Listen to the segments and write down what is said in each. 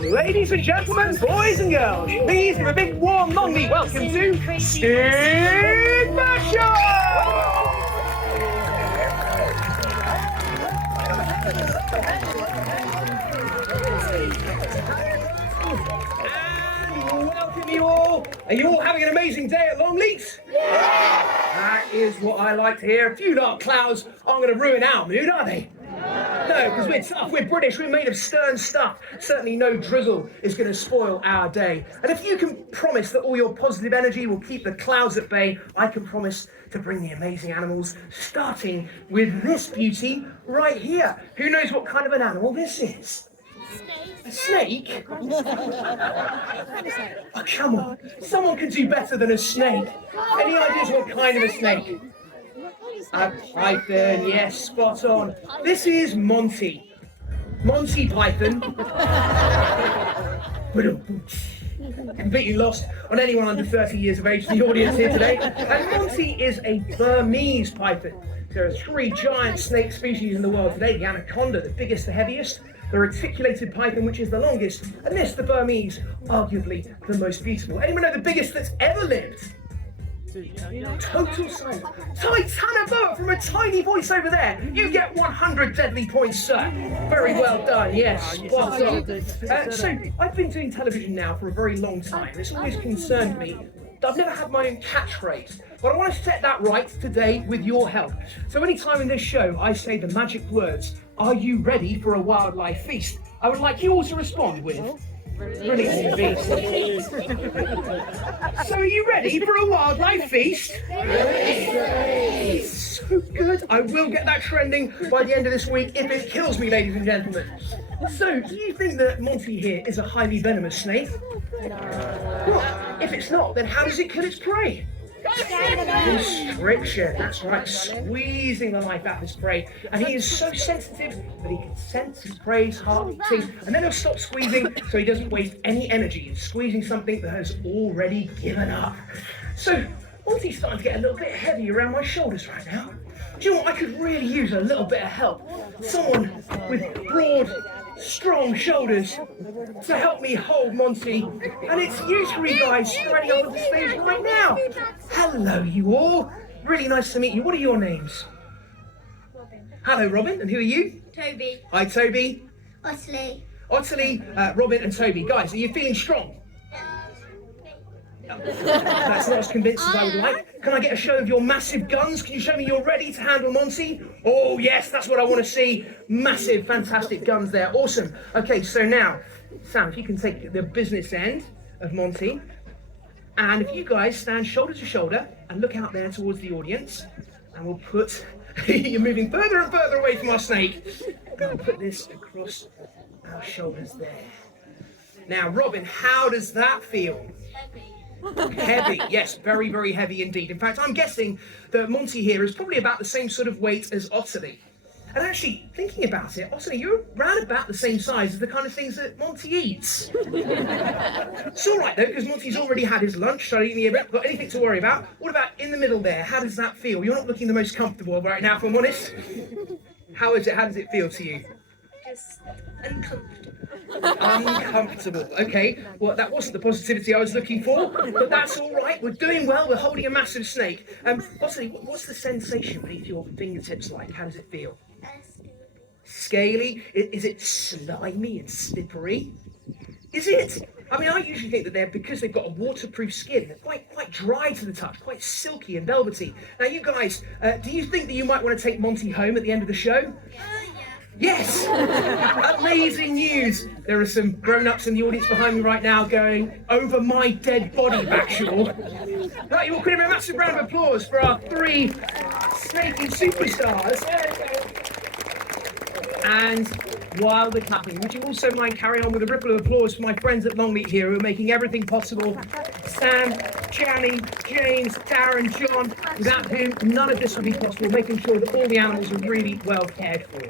Ladies and gentlemen, boys and girls, please give a big warm Longleat welcome to Steve Backshall! And welcome you all. Are you all having an amazing day at Longleat? Yeah! That is what I like to hear. A few dark clouds aren't going to ruin our mood, are they? No, because we're tough, we're British, we're made of stern stuff. Certainly no drizzle is going to spoil our day. And if you can promise that all your positive energy will keep the clouds at bay, I can promise to bring the amazing animals, starting with this beauty right here. Who knows what kind of an animal this is? A snake? Oh, come on. Someone could do better than a snake. Any ideas what kind of a snake? A python, yes, spot on. This is Monty. Monty Python. Completely lost on anyone under 30 years of age in the audience here today. And Monty is a Burmese python. There are 3 giant snake species in the world today. The anaconda, the biggest, the heaviest. The reticulated python, which is the longest. And this, the Burmese, arguably the most beautiful. Anyone know the biggest that's ever lived? Total silence. Titanoboa from a tiny voice over there. You get 100 deadly points, sir. Very well done, yes. Spot on. So, I've been doing television now for a very long time. It's always concerned me. I've never had my own catchphrase, but I want to set that right today with your help. So any time in this show I say the magic words, "Are you ready for a wildlife feast?" I would like you all to respond with, "Brilliant beast." So are you ready for a wildlife feast? So good. I will get that trending by the end of this week if it kills me, ladies and gentlemen. So, do you think that Monty here is a highly venomous snake? Well, if it's not, then how does it kill its prey? Constriction, that's right, squeezing the life out of his prey. And he is so sensitive that he can sense his prey's heart beating, and then he'll stop squeezing so he doesn't waste any energy in squeezing something that has already given up. So, Monty's starting to get a little bit heavy around my shoulders right now. Do you know what? I could really use a little bit of help. Someone with broad, strong shoulders to help me hold Monty. And it's you 3 guys straight up on the stage right now. Hello, you all. Really nice to meet you. What are your names? Robin. Hello, Robin. And who are you? Toby. Hi, Toby. Ottilie. Ottilie, Robin and Toby. Guys, are you feeling strong? That's not as convinced as I would like. Can I get a show of your massive guns? Can you show me you're ready to handle Monty? Oh yes, that's what I want to see. Massive, fantastic guns there. Awesome. Okay, so now, Sam, if you can take the business end of Monty, and if you guys stand shoulder to shoulder and look out there towards the audience, and we'll put, you're moving further and further away from our snake, and we'll put this across our shoulders there. Now, Robin, how does that feel? Heavy, yes, very, very heavy indeed. In fact, I'm guessing that Monty here is probably about the same sort of weight as Ottilie. And actually, thinking about it, Ottilie, you're around about the same size as the kind of things that Monty eats. It's all right, though, because Monty's already had his lunch, so he hasn't got anything to worry about. What about in the middle there? How does that feel? You're not looking the most comfortable right now, if I'm honest. How is it? How does it feel to you? Just uncomfortable. Uncomfortable. Okay, well, that wasn't the positivity I was looking for, but that's all right. We're doing well. We're holding a massive snake. Ottilie, what's the sensation beneath your fingertips like? How does it feel? Scaly? Is it slimy and slippery? Is it? I mean, I usually think that because they've got a waterproof skin, they're quite dry to the touch, quite silky and velvety. Now, you guys, do you think that you might want to take Monty home at the end of the show? Yes! Amazing news! There are some grown-ups in the audience behind me right now going, "Over my dead body, Backshall." Right, you all give a massive round of applause for our 3 snaky superstars. And while we're clapping, would you also mind carrying on with a ripple of applause for my friends at Longleat here who are making everything possible? Sam, Gianni, James, Darren, John, without whom none of this would be possible, making sure that all the animals are really well cared for.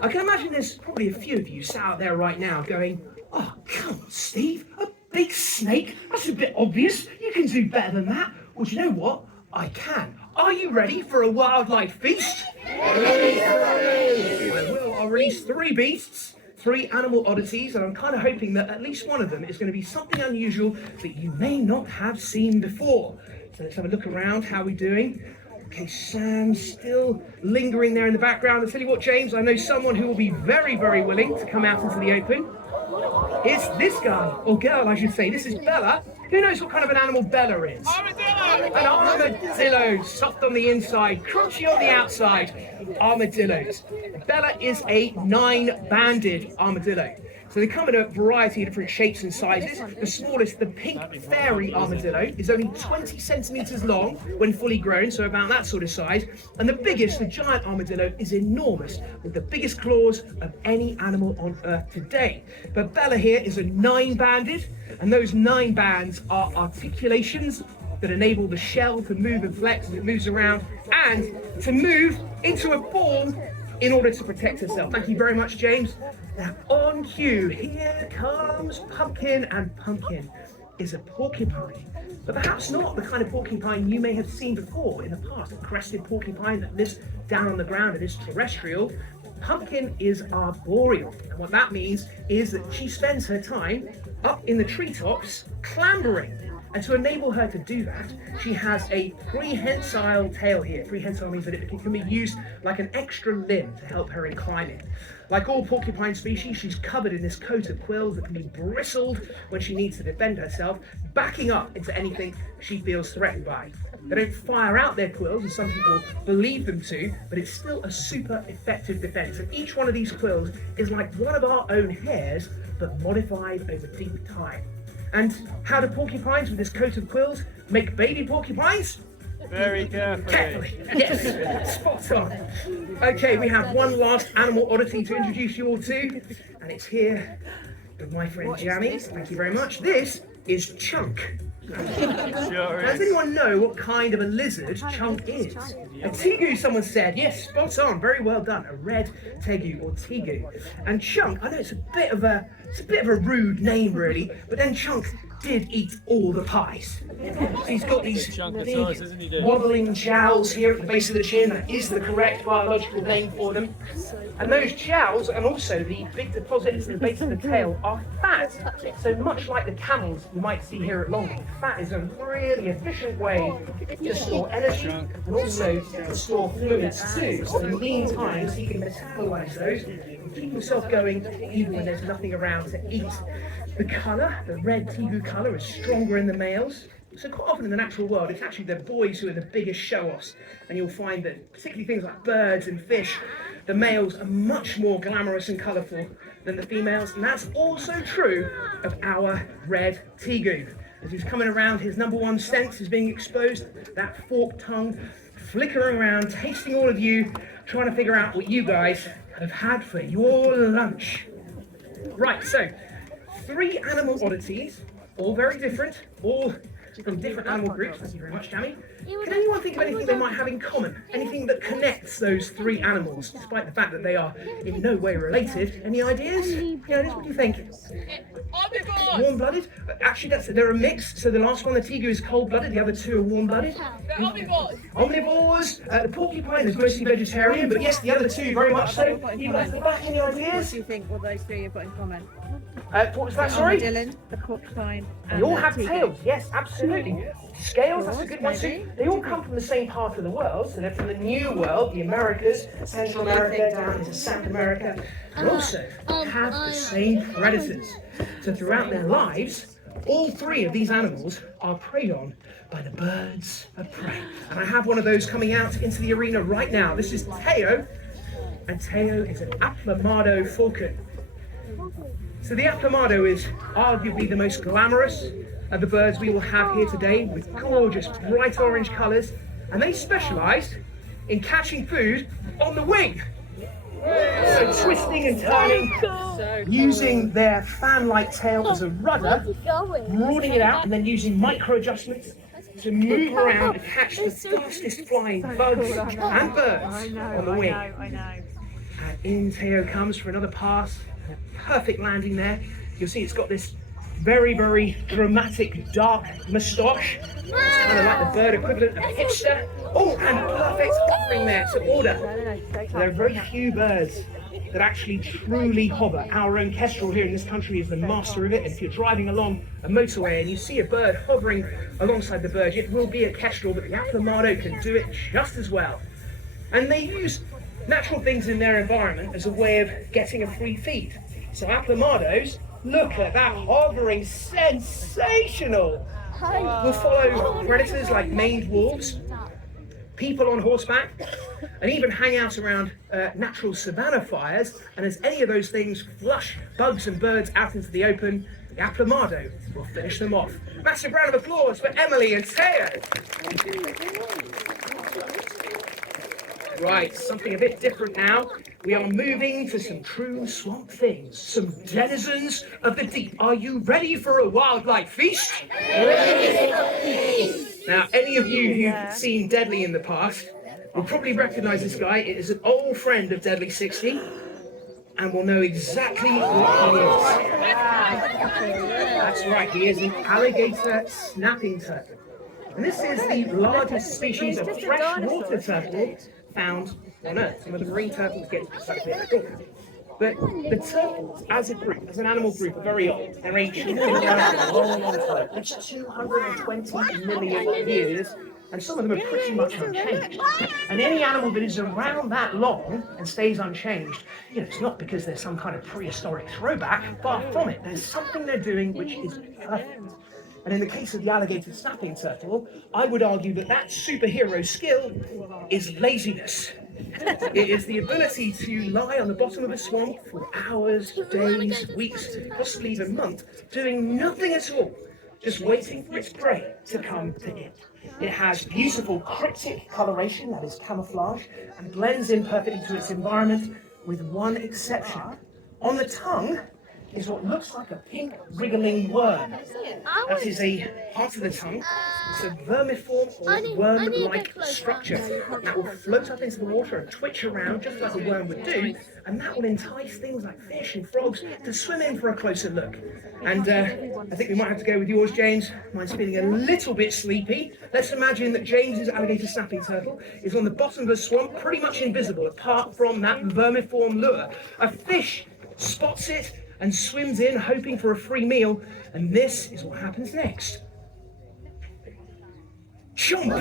I can imagine there's probably a few of you sat out there right now going, "Oh, come on, Steve, a big snake? That's a bit obvious. You can do better than that." Well, do you know what? I can. Are you ready for a wildlife feast? I'll release 3 beasts, 3 animal oddities, and I'm kind of hoping that at least one of them is going to be something unusual that you may not have seen before. So let's have a look around. How are we doing? Okay, Sam's still lingering there in the background. I'll tell you what, James, I know someone who will be very, very willing to come out into the open. It's this guy, or girl, I should say. This is Bella. Who knows what kind of an animal Bella is? An armadillo, soft on the inside, crunchy on the outside. Armadillos. Bella is a 9-banded armadillo. So they come in a variety of different shapes and sizes. The smallest, the pink fairy armadillo, is only 20 centimeters long when fully grown, so about that sort of size. And the biggest, the giant armadillo, is enormous, with the biggest claws of any animal on Earth today. But Bella here is a 9-banded, and those 9 bands are articulations that enable the shell to move and flex as it moves around, and to move into a ball in order to protect herself. Thank you very much, James. Now on cue, here comes Pumpkin, and Pumpkin is a porcupine, but perhaps not the kind of porcupine you may have seen before in the past, a crested porcupine that lives down on the ground and is terrestrial. Pumpkin is arboreal, and what that means is that she spends her time up in the treetops clambering. And to enable her to do that, she has a prehensile tail here. Prehensile means that it can be used like an extra limb to help her in climbing. Like all porcupine species, she's covered in this coat of quills that can be bristled when she needs to defend herself, backing up into anything she feels threatened by. They don't fire out their quills, as some people believe them to, but it's still a super effective defense. And each one of these quills is like one of our own hairs, but modified over deep time. And how do porcupines with this coat of quills make baby porcupines? Very carefully. Yes, spot on. Okay, we have one last animal oddity to introduce you all to, and it's here with my friend Jamie. Thank you very much. This is Chunk. Does anyone know what kind of a lizard Chunk is? A tegu, someone said. Yes, spot on. Very well done. A red tegu or tegu. And Chunk, I know it's a bit of a rude name really, but then Chunk did eat all the pies. He's got these big wobbling jowls here at the base of the chin. That is the correct biological name for them. And those jowls, and also the big deposits at the base of the tail, are fat. So much like the camels you might see here at Longleat, fat is a really efficient way to store energy and also to store fluids too. So in lean times, he can metabolize those and keep himself going even when there's nothing around to eat. The colour, the red tegu colour, is stronger in the males. So quite often in the natural world, it's actually the boys who are the biggest show-offs. And you'll find that particularly things like birds and fish, the males are much more glamorous and colourful than the females. And that's also true of our red tegu. As he's coming around, his number one sense is being exposed, that forked tongue flickering around, tasting all of you, trying to figure out what you guys have had for your lunch. Right, so 3 animal oddities, all very different, all from different animal groups. Thank you very much, Jamie. Can anyone think of anything they might have in common? Anything that connects those 3 animals, despite the fact that they are in no way related? Any ideas? What do you think? Warm-blooded? Actually, they're a mix. So the last one, the tegu, is cold-blooded. The other 2 are warm-blooded. Omnivores. The porcupine is mostly vegetarian, but yes, the other 2 very much so. You guys at the back, any ideas? What do you think what those 3 have got in common? What was that, sorry? Dylan, the porcupine. They all have tails, yes, absolutely. Scales, that's a good one too. They all come from the same part of the world, so they're from the New World, the Americas, Central America, down into South America, and also have the same predators. So throughout their lives, all 3 of these animals are preyed on by the birds of prey. And I have one of those coming out into the arena right now. This is Teo, and Teo is an Aplomado falcon. So the Aplomado is arguably the most glamorous of the birds we will have here today, with gorgeous bright orange colours, and they specialise in catching food on the wing. So twisting and turning, using their fan-like tail as a rudder, broadening it out, and then using micro adjustments to move around and catch the fastest flying bugs and birds on the wing. And in Teo comes for another pass. Perfect landing there. You'll see it's got this very, very dramatic dark moustache. It's kind of like the bird equivalent of a hipster. Oh, and perfect covering there to order. So there are very few birds that actually truly hover. Our own kestrel here in this country is the master of it. And if you're driving along a motorway and you see a bird hovering alongside the bird, it will be a kestrel, but the Aplomado can do it just as well. And they use natural things in their environment as a way of getting a free feed. So Aplomados, look at that hovering, sensational. Will follow predators like maned wolves, people on horseback, and even hang out around natural savanna fires. And as any of those things flush bugs and birds out into the open, the Aplomado will finish them off. Massive round of applause for Emily and Taya. Right, something a bit different now. We are moving to some true swamp things, some denizens of the deep. Are you ready for a wildlife feast? Now, any of you who've seen Deadly in the past will probably recognize this guy. It is an old friend of Deadly 60 and will know exactly what he is. That's right, he is an alligator snapping turtle. And this is the largest species of freshwater turtle found on Earth. Some of the marine turtles get exactly like this. But the turtles, as a group, as an animal group, are very old. They're ancient. They've been around for a long, long time. It's 220 million years, and some of them are pretty much unchanged. And any animal that is around that long and stays unchanged, you know, it's not because there's some kind of prehistoric throwback. Far from it. There's something they're doing which is perfect. And in the case of the alligator snapping turtle, I would argue that that superhero skill is laziness. It is the ability to lie on the bottom of a swamp for hours, days, weeks, possibly even months, doing nothing at all, just waiting for its prey to come to it. It has beautiful cryptic coloration, that is camouflage, and blends in perfectly to its environment, with one exception. On the tongue is what looks like a pink wriggling worm. That is a part of the tongue. It's a vermiform or worm-like structure that will float up into the water and twitch around just like a worm would do, and that will entice things like fish and frogs to swim in for a closer look. And I think we might have to go with yours, James. Mine's feeling a little bit sleepy. Let's imagine that James's alligator snapping turtle is on the bottom of a swamp, pretty much invisible apart from that vermiform lure. A fish spots it and swims in, hoping for a free meal, and this is what happens next. Chomp!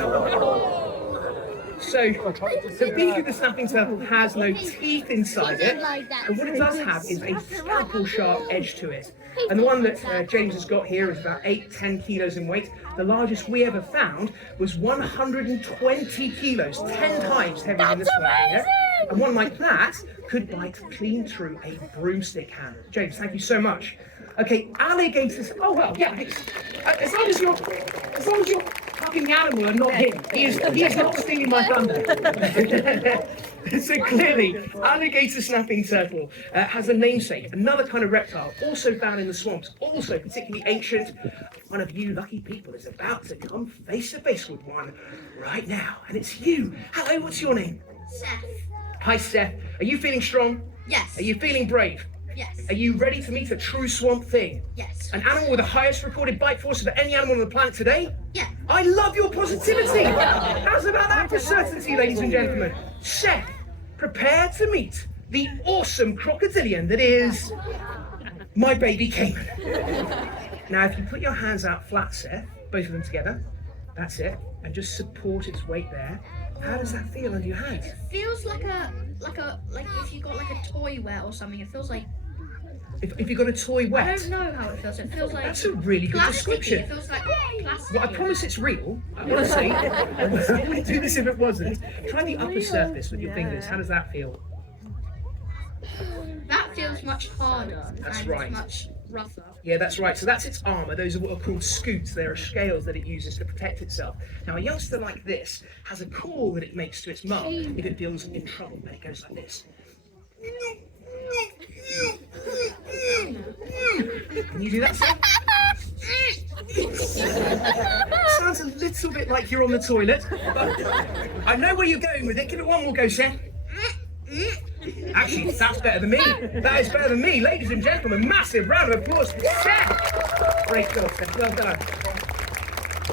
So, the beak of the snapping turtle has no teeth inside it, and what it does have is a scalpel-sharp edge to it. And the one that James has got here is about 8-10 kilos in weight. The largest we ever found was 120 kilos, 10 times heavier than this one here. And one like that could bite clean through a broomstick handle. James, thank you so much. Okay, alligators. Oh well, yeah. As long as you're fucking animal and not him, he is not stealing my thunder. So clearly, alligator snapping turtle has a namesake, another kind of reptile, also found in the swamps, also particularly ancient. One of you lucky people is about to come face to face with one right now, and it's you. Hello, what's your name? Seth. Hi, Seth. Are you feeling strong? Yes. Are you feeling brave? Yes. Are you ready to meet a true swamp thing? Yes. An animal with the highest recorded bite force of any animal on the planet today? Yeah. I love your positivity! How's about that for certainty, ladies and gentlemen? Seth, prepare to meet the awesome crocodilian that is my baby Cayman. Now, if you put your hands out flat, Seth, both of them together, that's it, and just support its weight there. How does that feel under your hands? It feels like if you got like a toy wet or something. It feels like If you got a toy I wet. don't know how it feels. It feels like That's a really good plasticky. description. It feels like plastic. Well, I promise it's real. Honestly, I wouldn't do this if it wasn't. Try the upper surface with your fingers. How does that feel? That feels much harder. That's and right. Much rougher. Yeah, that's right. So that's its armour. Those are what are called scutes. There are scales that it uses to protect itself. Now, a youngster like this has a call that it makes to its mum if it feels in trouble, and it goes like this. Can you do that, sir? Sounds a little bit like you're on the toilet, but I know where you're going with it. Give it one more go, Seth. Actually, that's better than me. That is better than me. Ladies and gentlemen, massive round of applause for Seth. Great job, Seth. Well done.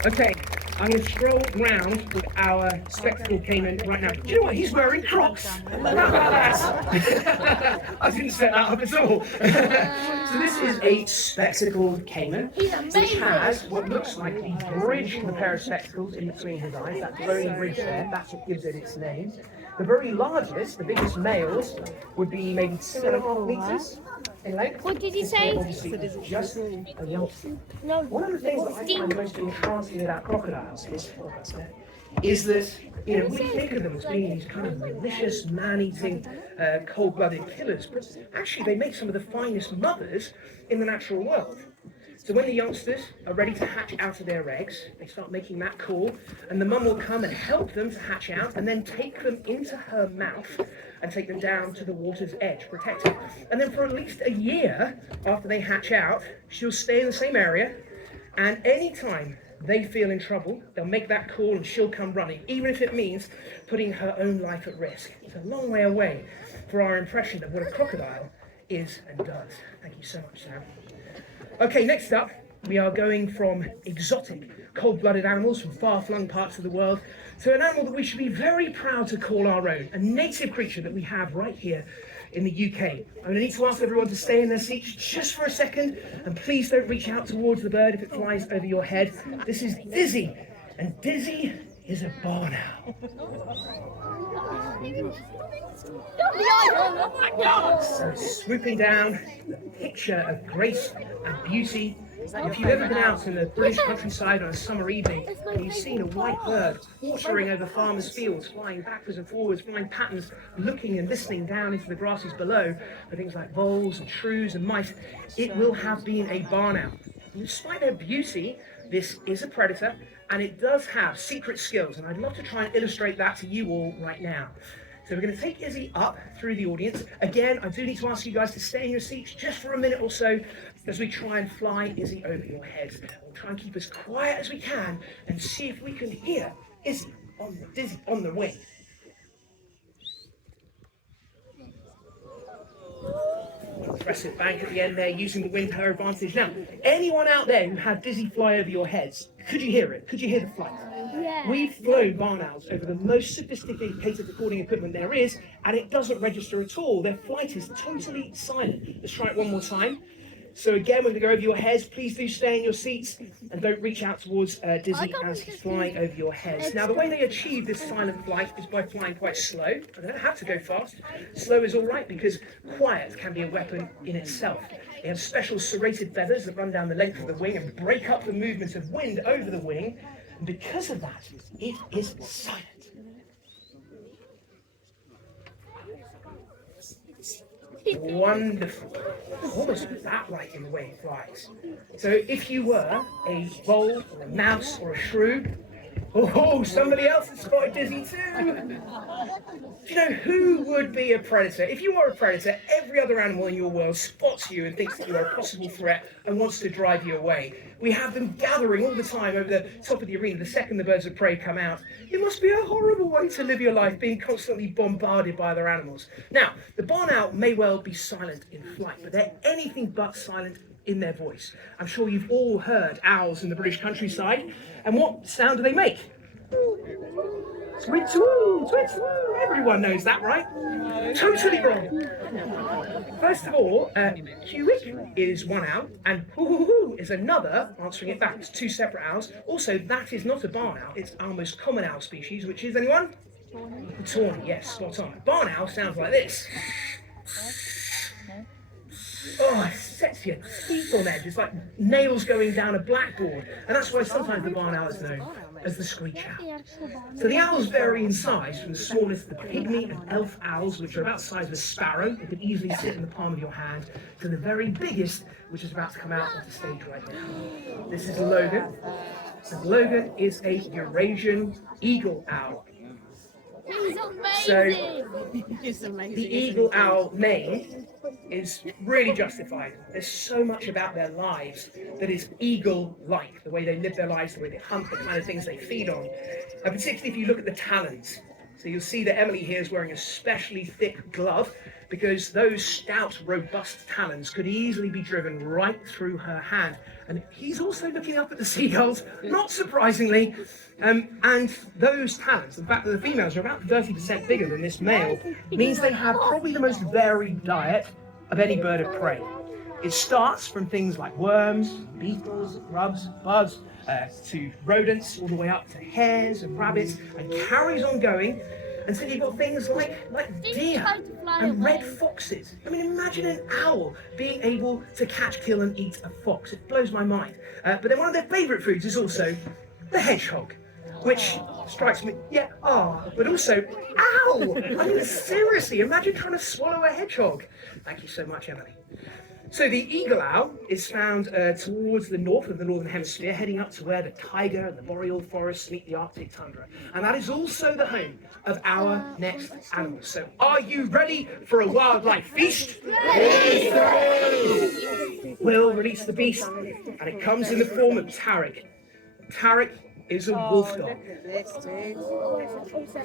Okay, I'm going to stroll round with our spectacled caiman right now. Do you know what? He's wearing Crocs. How about that? I didn't set that up at all. So this is a spectacled caiman, which has what looks like a bridge of a pair of spectacles in between his eyes. That glowing bridge there, that's what gives it its name. The very largest, the biggest males, would be maybe 2.5 meters in length. What did you say? Obviously, just a youngster. One of the things that I find most entrancing about crocodiles is that, you know, we think of them as being these kind of malicious, man-eating, cold-blooded killers, but actually they make some of the finest mothers in the natural world. So when the youngsters are ready to hatch out of their eggs, they start making that call, and the mum will come and help them to hatch out, and then take them into her mouth and take them down to the water's edge, protected. And then for at least a year after they hatch out, she'll stay in the same area, and anytime they feel in trouble, they'll make that call and she'll come running, even if it means putting her own life at risk. It's a long way away for our impression of what a crocodile is and does. Thank you so much, Sam. Okay, next up, we are going from exotic, cold-blooded animals from far-flung parts of the world to an animal that we should be very proud to call our own, a native creature that we have right here in the UK. I'm going to need to ask everyone to stay in their seats just for a second, and please don't reach out towards the bird if it flies over your head. This is Dizzy, and Dizzy is a barn owl. So swooping down, the picture of grace and beauty. If you've ever been out in the British countryside on a summer evening and you've seen a white bird watering over farmers' fields, flying backwards and forwards, flying patterns, looking and listening down into the grasses below for things like voles and shrews and mice, it will have been a barn owl. And despite their beauty, this is a predator, and it does have secret skills, and I'd love to try and illustrate that to you all right now. So we're going to take Izzy up through the audience. Again, I do need to ask you guys to stay in your seats just for a minute or so as we try and fly Izzy over your heads. We'll try and keep as quiet as we can and see if we can hear Izzy on the wing. Impressive bank at the end there, using the wind to her advantage. Now, anyone out there who had Dizzy fly over your heads, could you hear it? Could you hear the flight? Yeah. We've flown barn owls over the most sophisticated recording equipment there is, and it doesn't register at all. Their flight is totally silent. Let's try it one more time. So again, we're going to go over your heads. Please do stay in your seats and don't reach out towards Dizzy as he's flying over your heads. Now, the way they achieve this silent flight is by flying quite slow. They don't have to go fast. Slow is all right because quiet can be a weapon in itself. They have special serrated feathers that run down the length of the wing and break up the movement of wind over the wing. And because of that, it is silent. Wonderful. Almost that right in the way it flies. So if you were a vole or a mouse or a shrew, oh, somebody else has spotted Dizzy too. Do you know who would be a predator? If you are a predator, every other animal in your world spots you and thinks that you are a possible threat and wants to drive you away. We have them gathering all the time over the top of the arena the second the birds of prey come out. It must be a horrible way to live your life, being constantly bombarded by other animals. Now, the barn owl may well be silent in flight, but they're anything but silent in their voice. I'm sure you've all heard owls in the British countryside. And what sound do they make? Twit-twoo, twit-twoo. Everyone knows that, right? No. Totally wrong. First of all, Hewick is one owl, and hoo-hoo-hoo is another, answering it back. It's two separate owls. Also, that is not a barn owl. It's our most common owl species, which is anyone? The tawny, yes, spot on. Barn owl sounds like this. Oh, it sets your teeth on edge. It's like nails going down a blackboard. And that's why sometimes the barn owl is known as the screech owl. So the owls vary in size from the smallest, the pygmy and elf owls, which are about the size of a sparrow. They can easily sit in the palm of your hand, to the very biggest, which is about to come out on the stage right now. This is Logan. So Logan is a Eurasian eagle owl. So the eagle owl name is really justified. There's so much about their lives that is eagle-like, the way they live their lives, the way they hunt, the kind of things they feed on. And particularly if you look at the talons. So you'll see that Emily here is wearing a specially thick glove because those stout, robust talons could easily be driven right through her hand. And he's also looking up at the seagulls, not surprisingly. And those talons, the fact that the females are about 30% bigger than this male, means they have probably the most varied diet of any bird of prey. It starts from things like worms, beetles, grubs, bugs, to rodents, all the way up to hares and rabbits, and carries on going until you've got things like deer and red foxes. I mean, imagine an owl being able to catch, kill, and eat a fox. It blows my mind. But then one of their favourite foods is also the hedgehog, which strikes me, but also, ow! I mean, seriously, imagine trying to swallow a hedgehog. Thank you so much, Emily. So the eagle owl is found towards the north of the northern hemisphere, heading up to where the taiga and the boreal forests meet the Arctic tundra. And that is also the home of our next animal. So are you ready for a wildlife feast? We'll release the beast, and it comes in the form of Tarek. Tarek is a wolf dog.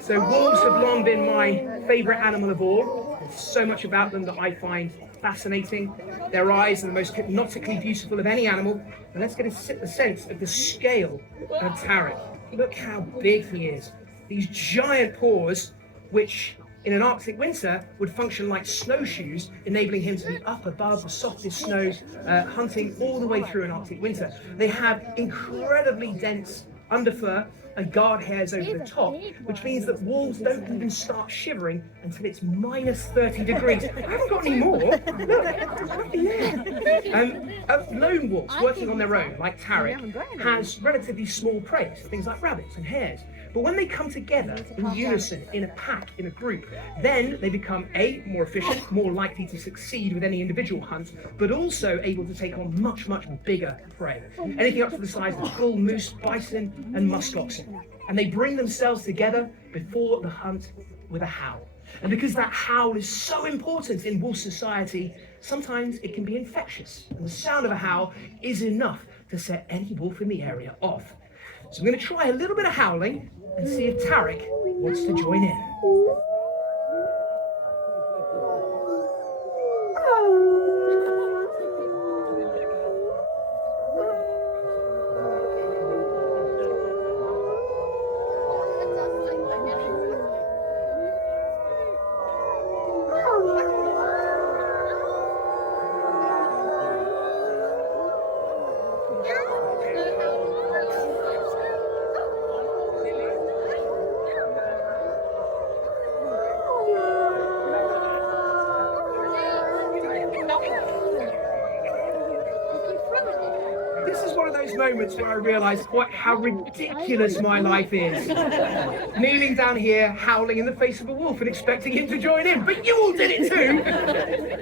So wolves have long been my favourite animal of all. There's so much about them that I find fascinating. Their eyes are the most hypnotically beautiful of any animal. And let's get a sense of the scale of Tarek. Look how big he is. These giant paws, which in an Arctic winter would function like snowshoes, enabling him to be up above the softest snows, hunting all the way through an Arctic winter. They have incredibly dense underfur and guard hairs over the top, which means that wolves don't even start shivering until it's minus 30 degrees. I haven't got any more. Look. Lone wolves working on their own, like Tarek, has relatively small prey, so things like rabbits and hares. But when they come together in unison, in a pack, in a group, then they become A, more efficient, more likely to succeed with any individual hunt, but also able to take on much, much bigger prey. Anything up to the size of bull, moose, bison, and musk oxen. And they bring themselves together before the hunt with a howl. And because that howl is so important in wolf society, sometimes it can be infectious. And the sound of a howl is enough to set any wolf in the area off. So I'm going to try a little bit of howling and see if Tarek wants to join in. Moments where I realise quite how ridiculous my life is. Kneeling down here, howling in the face of a wolf and expecting him to join in, but you all did it too!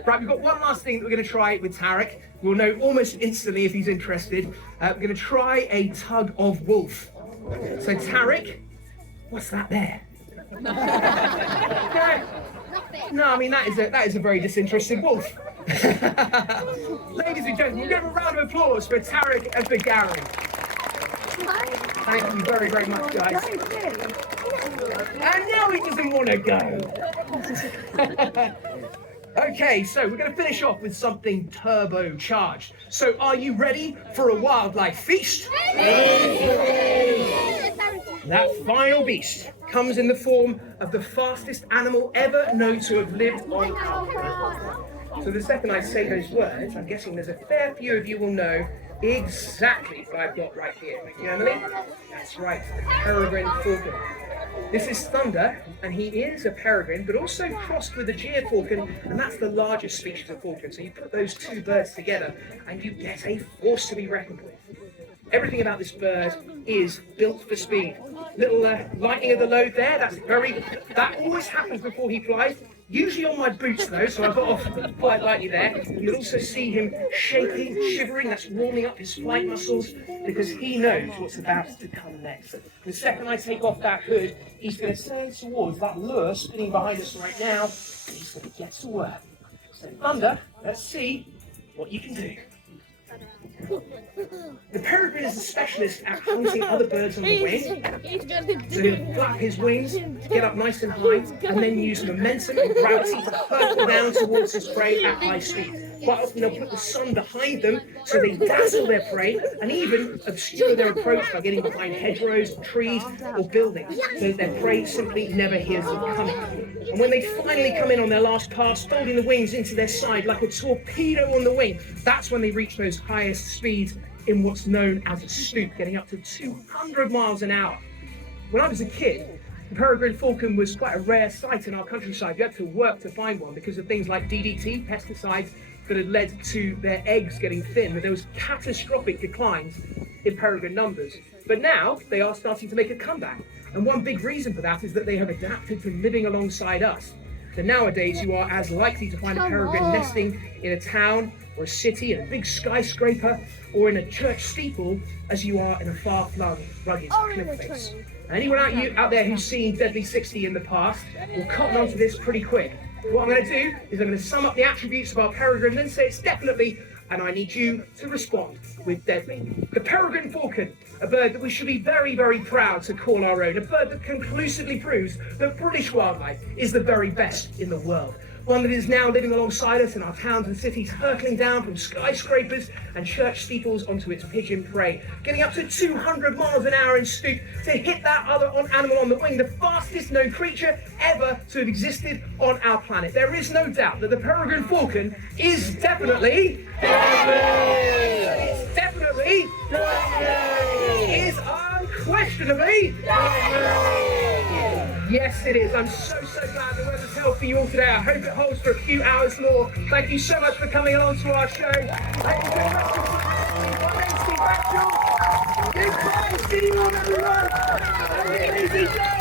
Right, we've got one last thing that we're going to try with Tarek. We'll know almost instantly if he's interested. We're going to try a tug of wolf. So Tarek, what's that there? No, I mean that is a very disinterested wolf. Ladies and gentlemen, we'll give a round of applause for Tarek and for Gary. Thank you very, very much, guys. And now he doesn't want to go. Okay, so we're going to finish off with something turbocharged. So are you ready for a wildlife feast? That final beast comes in the form of the fastest animal ever known to have lived on Earth. So the second I say those words, I'm guessing there's a fair few of you will know exactly what I've got right here. Thank you, Emily. That's right, the peregrine falcon. This is Thunder, and he is a peregrine, but also crossed with a gyre falcon, and that's the largest species of falcon. So you put those two birds together, and you get a force to be reckoned with. Everything about this bird is built for speed. Little lightening of the load there, that always happens before he flies. Usually on my boots though, so I got off quite lightly there. You'll also see him shaking, shivering, that's warming up his flight muscles because he knows what's about to come next. The second I take off that hood, he's going to turn towards that lure spinning behind us right now, and he's going to get to work. So Thunder, let's see what you can do. The peregrine is a specialist at hunting other birds on the wing. He's gonna So he'll flap his wings, get up nice and high, and then use momentum and gravity to hurtle down towards his prey at high speed. Quite often they'll put the sun behind them so they dazzle their prey and even obscure their approach by getting behind hedgerows, trees, or buildings, so that their prey simply never hears them coming. And when they finally come in on their last pass, folding the wings into their side like a torpedo on the wing, that's when they reach those highest speeds in what's known as a stoop, getting up to 200 miles an hour. When I was a kid, the peregrine falcon was quite a rare sight in our countryside. You had to work to find one because of things like DDT, pesticides, that had led to their eggs getting thin. There was catastrophic declines in peregrine numbers. But now they are starting to make a comeback. And one big reason for that is that they have adapted to living alongside us. So nowadays you are as likely to find a peregrine nesting in a town or a city, in a big skyscraper, or in a church steeple as you are in a far-flung, rugged cliff face. And anyone out there who's seen Deadly 60 in the past will cotton onto this pretty quick. What I'm going to do is I'm going to sum up the attributes of our peregrine and say it's definitely, and I need you to respond with deadly. The peregrine falcon, a bird that we should be very, very proud to call our own, a bird that conclusively proves that British wildlife is the very best in the world. One that is now living alongside us in our towns and cities, hurtling down from skyscrapers and church steeples onto its pigeon prey, getting up to 200 miles an hour in stoop to hit that other animal on the wing, the fastest known creature ever to have existed on our planet. There is no doubt that the peregrine falcon is definitely, is unquestionably, yes it is. I'm so glad the weather's held for you all today. I hope it holds for a few hours more. Thank you so much for coming along to our show. Thank you very much for my name's Backshall. Goodbye, see you all everyone. Have an amazing day.